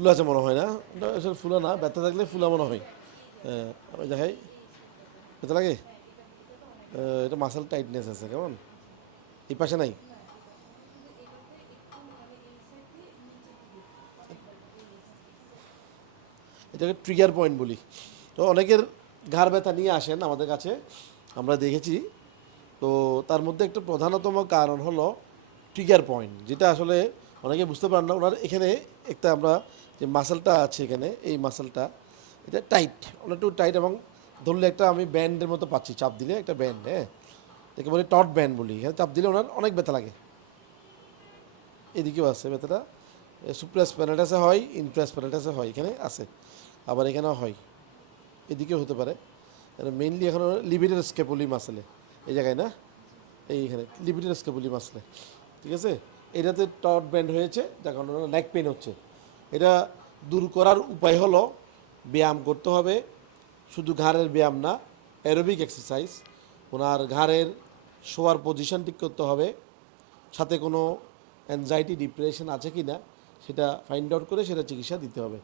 ফুল আছে মনে হয় না? ওটা ফুলা না ব্যথা থাকলে ফুলা মনে হয়। হ্যাঁ, আমি দেখাই। ব্যথা লাগে? এটা মাসাল টাইটনেস আছে কেমন? এই পাশে নাই? এটাকে ট্রিগার পয়েন্ট বলি। তো অনেকের ঘাড় ব্যথা নিয়ে আসেন আমাদের কাছে আমরা দেখেছি। তো তার মধ্যে একটা প্রধানতম কারণ হলো ট্রিগার পয়েন্ট যেটা আসলে অনেকে বুঝতে পারেন না, ওনার এখানে একটা আমরা যে মাসেলটা আছে এখানে, এই মাসেলটা এটা টাইট ওনার অনেকটু টাইট এবং ধরলে একটা আমি ব্যান্ডের মতো পাচ্ছি, চাপ দিলে একটা ব্যান্ড হ্যাঁ? একে বলে টট ব্যান্ড বলি, এখানে চাপ দিলে ওনার অনেক ব্যথা লাগে। এদিকেও আছে ব্যথাটা সুপ্রাস প্যানেটাসে হয় ইনপ্রেস প্যানেটাসে হয়, এখানে আছে, আবার এখানেও হয়, এদিকেও হতে পারে। মেইনলি এখন লিবিডের স্কেপুলি মাসেলে এই জায়গায় না? এইখানে লিবিডের স্কেপুলি মাসলে ঠিক আছে? এটাতে টট ব্যান্ড হয়েছে, যার কারণে নেক পেন হচ্ছে। এটা দূর করার উপায় হলো ব্যায়াম করতে হবে, শুধু ঘাড়ের ব্যায়াম না অ্যারোবিক এক্সারসাইজ ওনার ঘাড়ের শোয়ার পজিশন ঠিক করতে হবে, সাথে কোনো অ্যাংজাইটি ডিপ্রেশন আছে কি না সেটা ফাইন্ড আউট করে সেটা চিকিৎসা দিতে হবে।